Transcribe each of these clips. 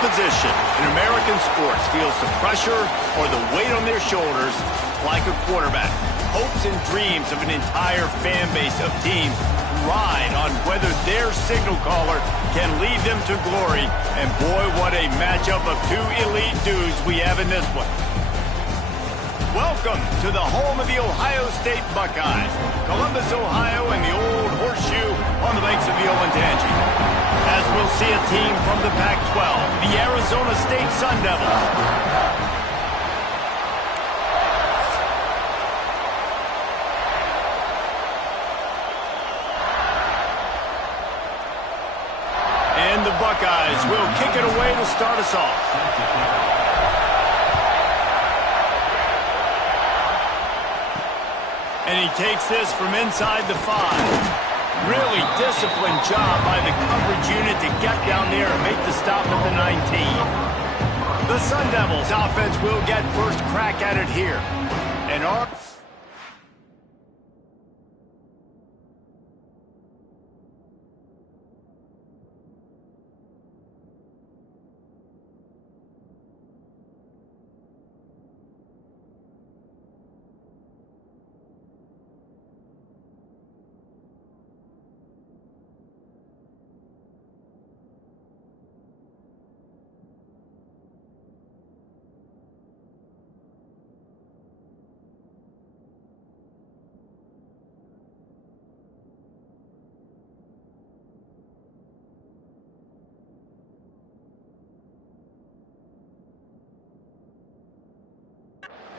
position in American sports feels the pressure or the weight on their shoulders like a quarterback. Hopes and dreams of an entire fan base of teams ride on whether their signal caller can lead them to glory. And boy, what a matchup of two elite dudes we have in this one. Welcome to the home of the Ohio State Buckeyes, Columbus, Ohio, and the old horseshoe on the banks of the Olentangy. As we'll see a team from the Pac-12, the Arizona State Sun Devils. And the Buckeyes will kick it away to start us off. And he takes this from inside the 5. Really disciplined job by the coverage unit to get down there and make the stop at the 19. The Sun Devils offense will get first crack at it here. And our...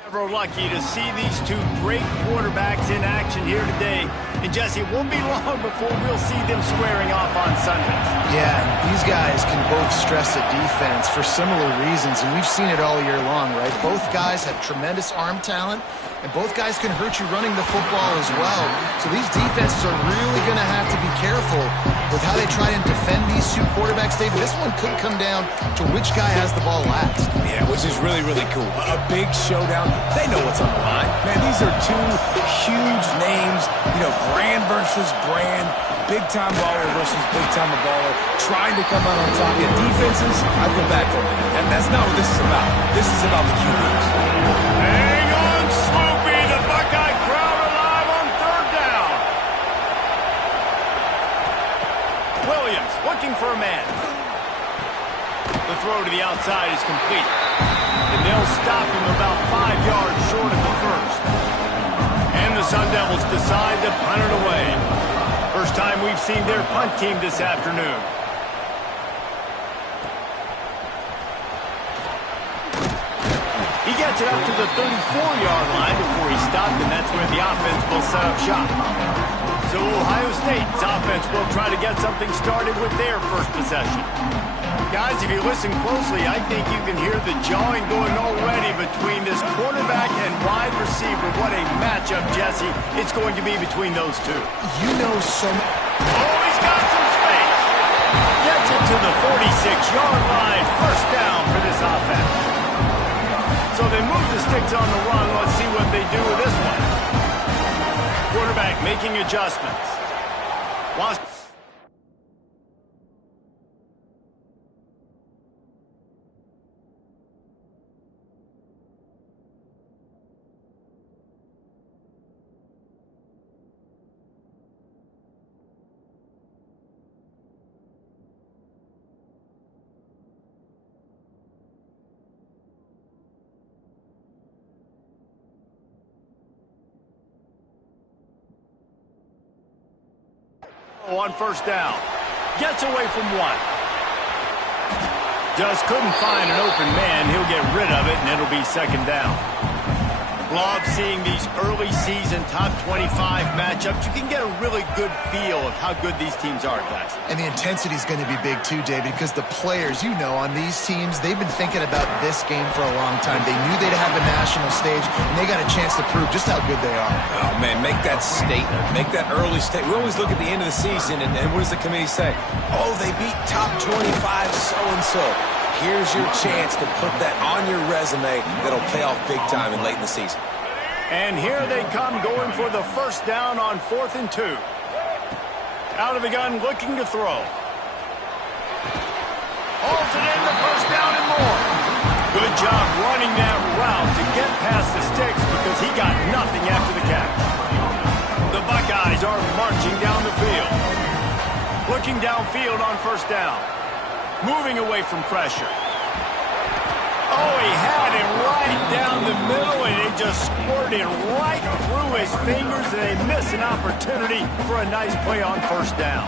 We're lucky to see these two great quarterbacks in action here today. And Jesse, it won't be long before we'll see them squaring off on Sundays. Yeah, these guys can both stress a defense for similar reasons, and we've seen it all year long, right? Both guys have tremendous arm talent, and both guys can hurt you running the football as well. So these defenses are really going to have to be careful with how they try and defend these two quarterbacks, David. This one could come down to which guy has the ball last. Yeah, which is really, really cool. A big showdown. They know what's on the line. Man, these are two huge names. You know, brand versus brand. Big-time baller versus big-time baller. Trying to come out on top. Yeah, defenses, I feel bad for them. And that's not what this is about. This is about the QBs. Hang on, Sloopy. The Buckeye crowd alive on third down. Williams looking for a man. The throw to the outside is complete. And they'll stop him about 5 yards short of the first. And the Sun Devils decide to punt it away. First time we've seen their punt team this afternoon. He gets it up to the 34-yard line before he stopped, and that's where the offense will set up shop. So Ohio State's offense will try to get something started with their first possession. Guys, if you listen closely, I think you can hear the jawing going already between this quarterback and wide receiver. What a matchup, Jesse, it's going to be between those two. You know some... Oh, he's got some space. Gets it to the 46-yard line. First down for this offense. So they move the sticks on the run. Let's see what they do with this one. Quarterback making adjustments. Lost. On first down. Gets away from one. Just couldn't find an open man. He'll get rid of it, and it'll be second down. Love seeing these early season top 25 matchups. You can get a really good feel of how good these teams are, guys. And the intensity is going to be big too, David, because the players, you know, on these teams, they've been thinking about this game for a long time. They knew they'd have a national stage, and they got a chance to prove just how good they are. Oh, man, make that statement. Make that early statement. We always look at the end of the season, and what does the committee say? Oh, they beat top 25 so-and-so. Here's your chance to put that on your resume that'll pay off big time and late in the season. And here they come going for the first down on 4th and 2. Out of the gun, looking to throw. Holds it in the first down. job running that route to get past the sticks because he got nothing after the catch. The Buckeyes are marching down the field. Looking downfield on first down. Moving away from pressure. Oh, he had it right down the middle, and it just squirted right through his fingers, and they miss an opportunity for a nice play on first down.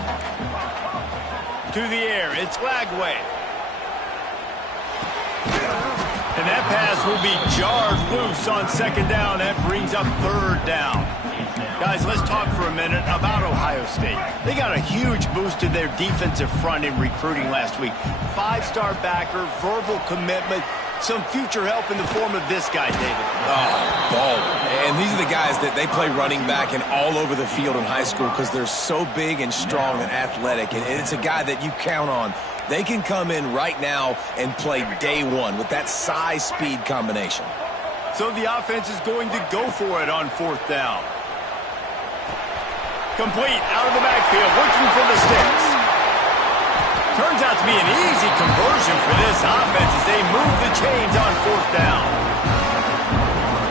To the air, it's Lagway. And that pass will be jarred loose on second down. That brings up third down. Guys, let's talk for a minute about Ohio State. They got a huge boost to their defensive front in recruiting last week. 5-star backer, verbal commitment, some future help in the form of this guy, David. Baller. And these are the guys that they play running back and all over the field in high school because they're so big and strong and athletic. And it's a guy that you count on. They can come in right now and play day one with that size-speed combination. So the offense is going to go for it on fourth down. Complete out of the backfield, looking for the sticks. Turns out to be an easy conversion for this offense as they move the chains on fourth down.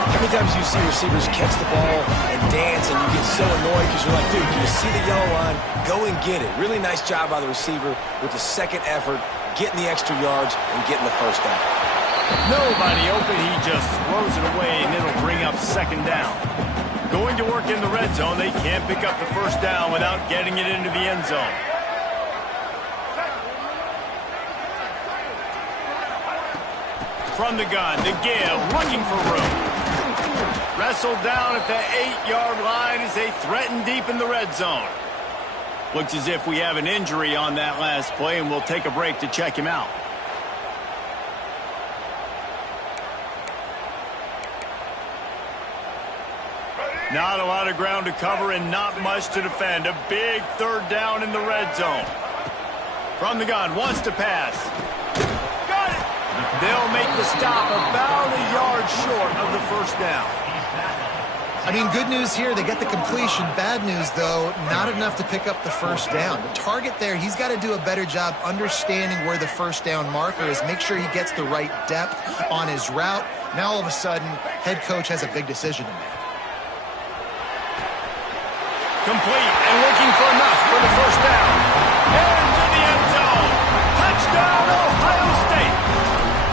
How many times do you see receivers catch the ball and dance and you get so annoyed because you're like, dude, can you see the yellow line? Go and get it. Really nice job by the receiver with the second effort, getting the extra yards and getting the first down. Nobody open, he just throws it away and it'll bring up second down. Going to work in the red zone, they can't pick up the first down without getting it into the end zone. From the gun, to give, looking for room. Wrestled down at the 8-yard line as they threaten deep in the red zone. Looks as if we have an injury on that last play, and we'll take a break to check him out. Not a lot of ground to cover and not much to defend. A big third down in the red zone. From the gun, wants to pass. Got it! They'll make the stop about a yard short of the first down. I mean, good news here, they get the completion. Bad news, though, not enough to pick up the first down. The target there, he's got to do a better job understanding where the first down marker is, make sure he gets the right depth on his route. Now, all of a sudden, head coach has a big decision to make. Complete and looking for enough for the first down. Into the end zone. Touchdown, Ohio State.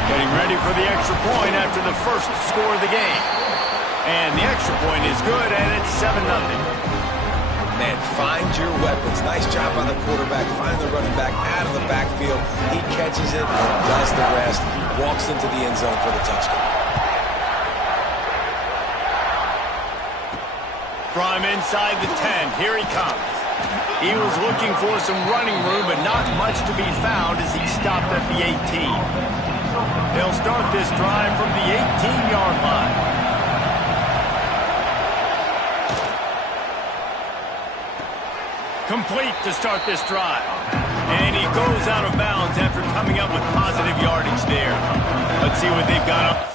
Getting ready for the extra point after the first score of the game. And the extra point is good, and it's 7-0. Man, find your weapons. Nice job by the quarterback. Find the running back out of the backfield. He catches it and does the rest. Walks into the end zone for the touchdown. From inside the 10, here he comes. He was looking for some running room, but not much to be found as he stopped at the 18. They'll start this drive from the 18-yard line. Complete to start this drive. And he goes out of bounds after coming up with positive yardage there. Let's see what they've got up.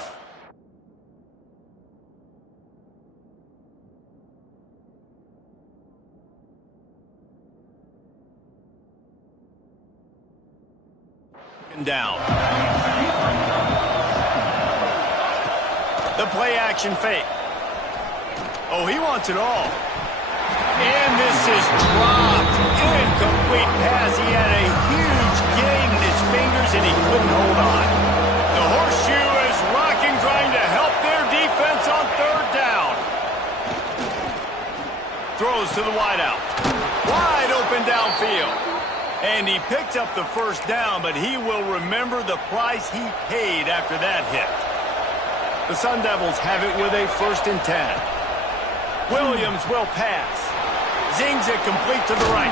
Down. The play action fake. Oh, he wants it all. And this is dropped. Incomplete pass. He had a huge gain in his fingers and he couldn't hold on. The horseshoe is rocking, trying to help their defense on third down. Throws to the wideout. Wide open downfield. And he picked up the first down, but he will remember the price he paid after that hit. The Sun Devils have it with a 1st and 10. Williams will pass. Zings it complete to the right.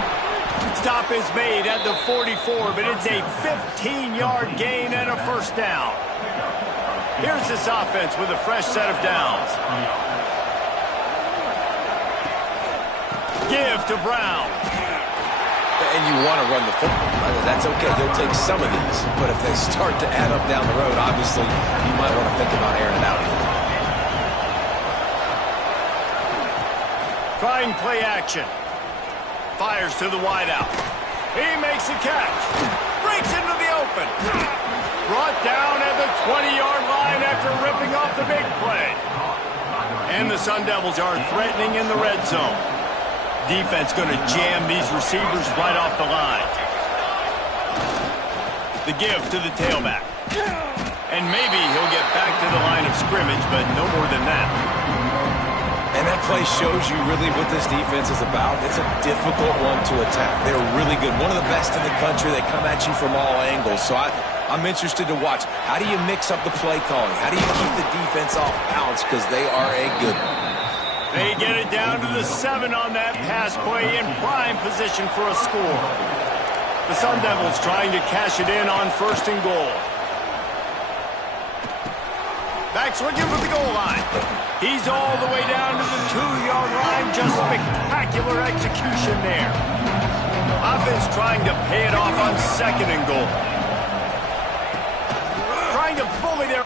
Stop is made at the 44, but it's a 15-yard gain and a first down. Here's this offense with a fresh set of downs. Give to Brown. And you want to run the football. That's okay. They'll take some of these. But if they start to add up down the road, obviously, you might want to think about airing it out a little bit. Trying play action. Fires to the wideout. He makes the catch. Breaks into the open. Brought down at the 20-yard line. off the big play. And the Sun Devils are threatening in the red zone. Defense going to jam these receivers right off the line. The give to the tailback. And maybe he'll get back to the line of scrimmage, but no more than that. And that play shows you really what this defense is about. It's a difficult one to attack. They're really good. One of the best in the country. They come at you from all angles. So I'm interested to watch. How do you mix up the play calling? How do you keep the defense off balance? Because they are a good one. They get it down to the 7 on that pass play in prime position for a score. The Sun Devils trying to cash it in on 1st and goal. Backs looking for the goal line. He's all the way down to the 2-yard line. Just spectacular execution there. Offense trying to pay it off on 2nd and goal. Trying to bully their...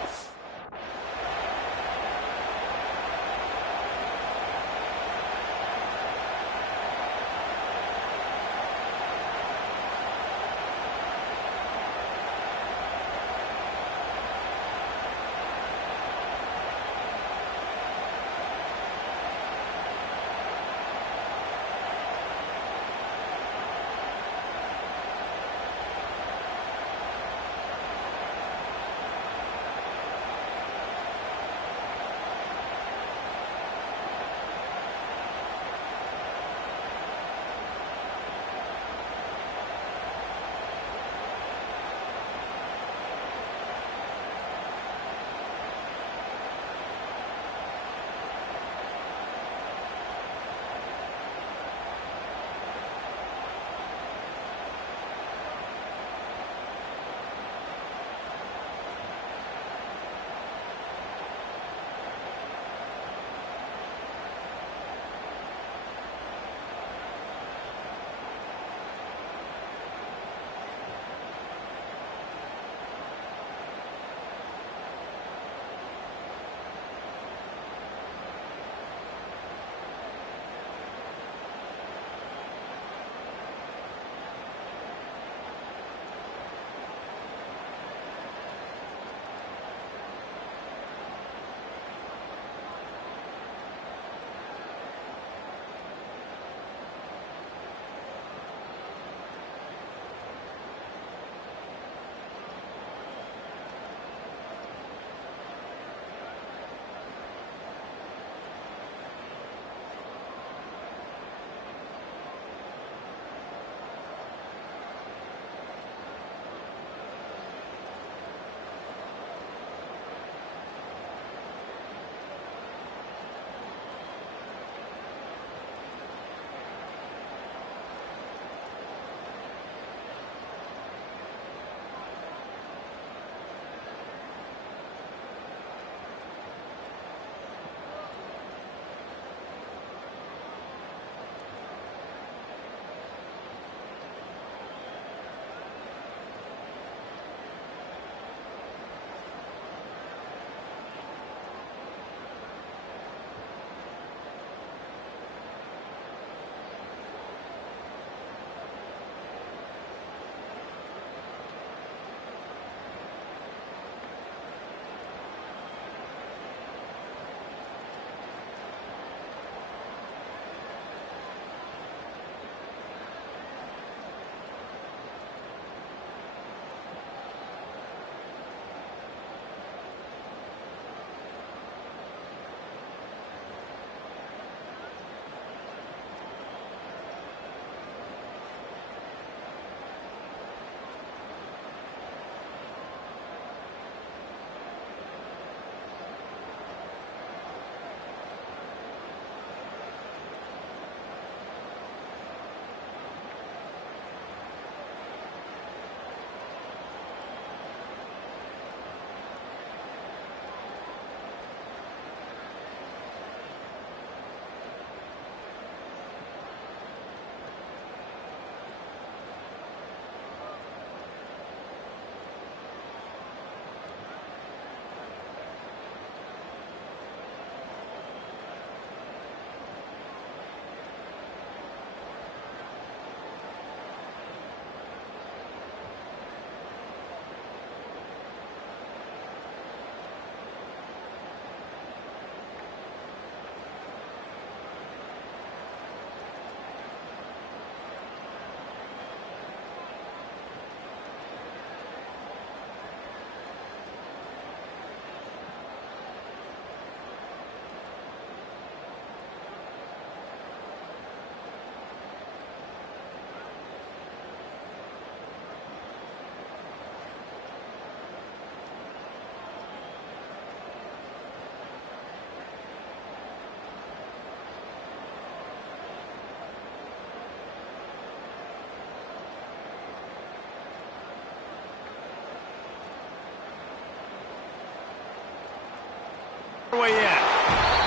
way in.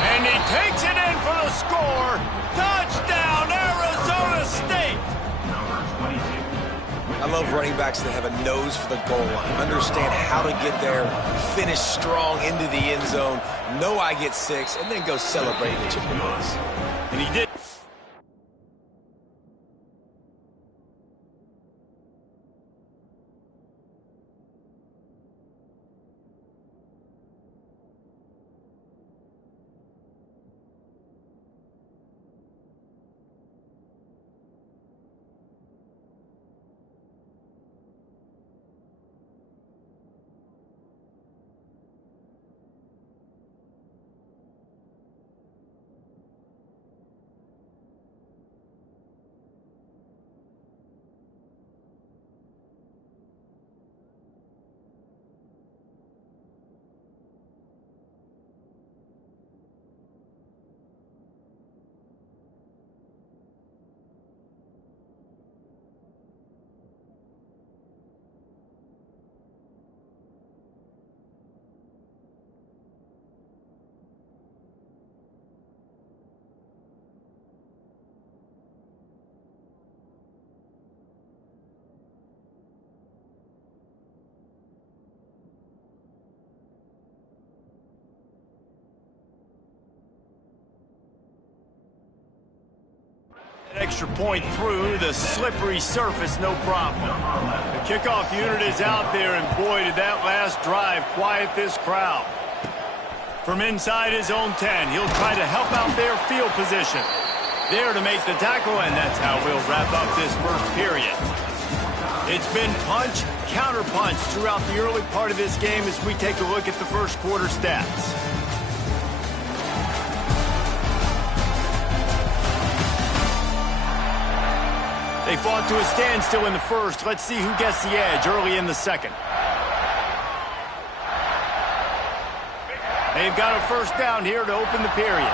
And he takes it in for the score. Touchdown, Arizona State. I love running backs that have a nose for the goal line, understand how to get there, finish strong into the end zone, know I get 6, and then go celebrate the chicken wings. And he did. Extra point through the slippery surface, no problem. The kickoff unit is out there, and boy, did that last drive quiet this crowd. From inside his own 10, he'll try to help out their field position. There to make the tackle, and that's how we'll wrap up this first period. It's been punch, counter-punch throughout the early part of this game as we take a look at the first quarter stats. They fought to a standstill in the first. Let's see who gets the edge early in the second. They've got a first down here to open the period.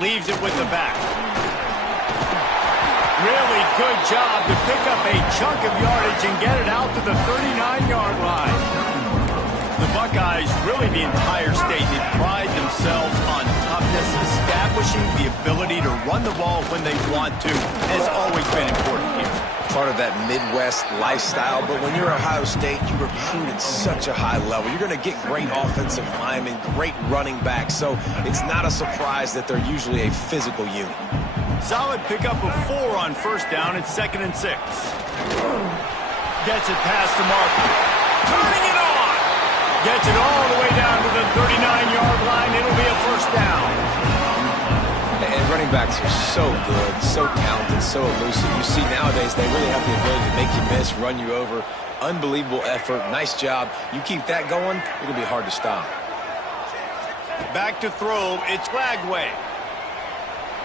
Leaves it with the back. Really good job to pick up a chunk of yardage and get it out to the 39-yard line. The Buckeyes, really the entire state, they pride themselves on toughness. Establishing the ability to run the ball when they want to has always been important here. Part of that Midwest lifestyle, but when you're Ohio State, you recruit at such a high level. You're going to get great offensive linemen, great running backs, so it's not a surprise that they're usually a physical unit. Solid pickup of 4 on first down. It's 2nd and 6. Gets it past the marker. Turning it on. Gets it all the way down to the 39-yard line. It'll be a first down. And running backs are so good, so talented, so elusive. You see nowadays they really have the ability to make you miss, run you over. Unbelievable effort. Nice job. You keep that going, it'll be hard to stop. Back to throw. It's Lagway.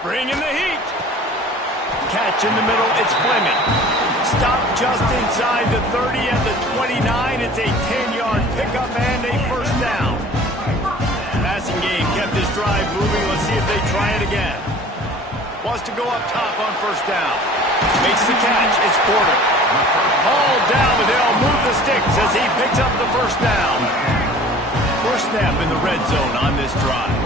Bringing the heat. Catch in the middle. It's Fleming. Stop just inside the 30 at the 29. It's a 10-yard pickup and a first down. Passing game kept this drive moving. Let's see if they try it again. Wants to go up top on first down. Makes the catch. It's Porter. All down, but they'll move the sticks as he picks up the first down. First snap in the red zone on this drive.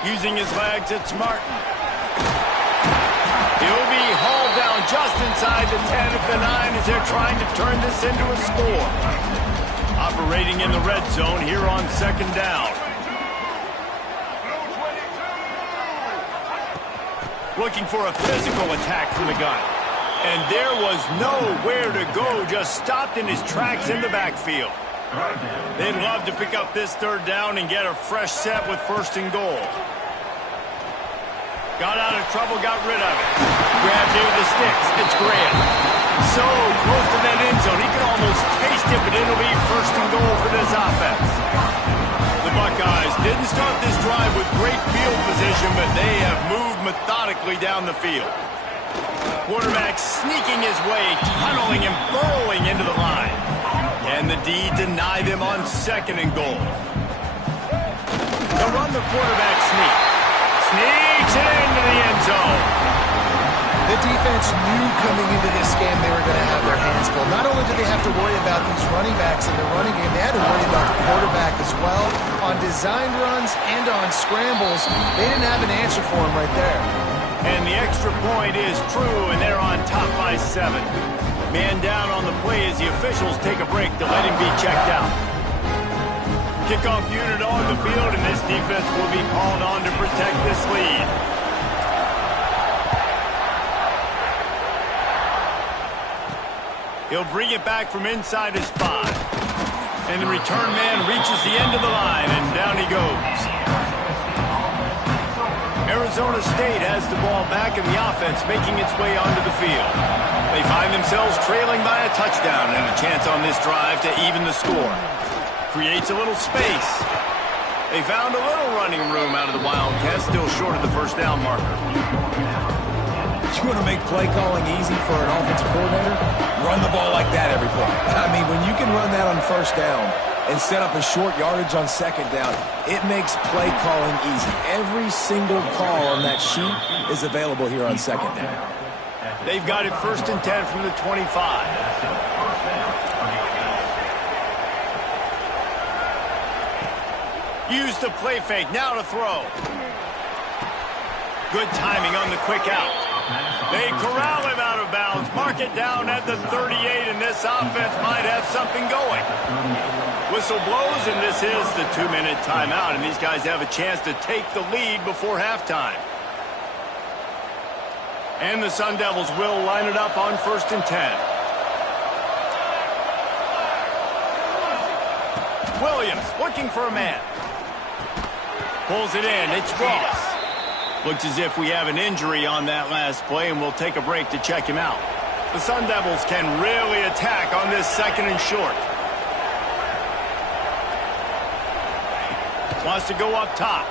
Using his legs, it's Martin. He'll be hauled down just inside the 10 at the 9 as they're trying to turn this into a score. Operating in the red zone here on 2nd down. Looking for a physical attack from the gun. And there was nowhere to go, just stopped in his tracks in the backfield. They'd love to pick up this 3rd down and get a fresh set with 1st and goal. Got out of trouble, got rid of it. Grabbed near the sticks. It's Graham. So close to that end zone. He can almost taste it, but it'll be 1st and goal for this offense. The Buckeyes didn't start this drive with great field position, but they have moved methodically down the field. Quarterback sneaking his way, tunneling and burrowing into the line. Can the D deny them on 2nd and goal? They'll run the quarterback sneak. Sneaks it into the end zone. The defense knew coming into this game they were going to have their hands full. Not only did they have to worry about these running backs in the running game, they had to worry about the quarterback as well. On designed runs and on scrambles, they didn't have an answer for him right there. And the extra point is true, and they're on top by 7. Man down on the play as the officials take a break to let him be checked out. Kickoff unit on the field, and this defense will be called on to protect this lead. He'll bring it back from inside his 5. And the return man reaches the end of the line, and down he goes. Arizona State has the ball back, and the offense making its way onto the field. They find themselves trailing by a touchdown and a chance on this drive to even the score. Creates a little space. They found a little running room out of the Wildcats, still short of the first down marker. You want to make play calling easy for an offensive coordinator? Run the ball like that every play. I mean, when you can run that on first down and set up a short yardage on 2nd down, it makes play calling easy. Every single call on that sheet is available here on 2nd down. They've got it 1st and 10 from the 25. Use the play fake, now to throw. Good timing on the quick out. They corral him out of bounds, mark it down at the 38, and this offense might have something going. Whistle blows, and this is the 2-minute timeout, and these guys have a chance to take the lead before halftime. And the Sun Devils will line it up on 1st and 10. Williams looking for a man. Pulls it in. It's Ross. Looks as if we have an injury on that last play, and we'll take a break to check him out. The Sun Devils can really attack on this 2nd and short. Wants to go up top.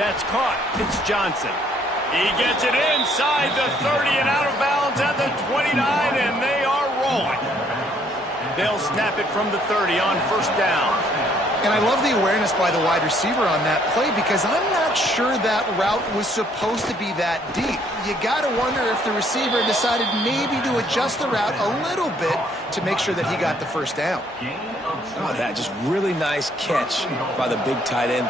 That's caught. It's Johnson. He gets it inside the 30 and out of bounds at the 29, and they are rolling. They'll snap it from the 30 on 1st down. And I love the awareness by the wide receiver on that play because I'm not sure that route was supposed to be that deep. You got to wonder if the receiver decided maybe to adjust the route a little bit to make sure that he got the first down. Oh, that just really nice catch by the big tight end.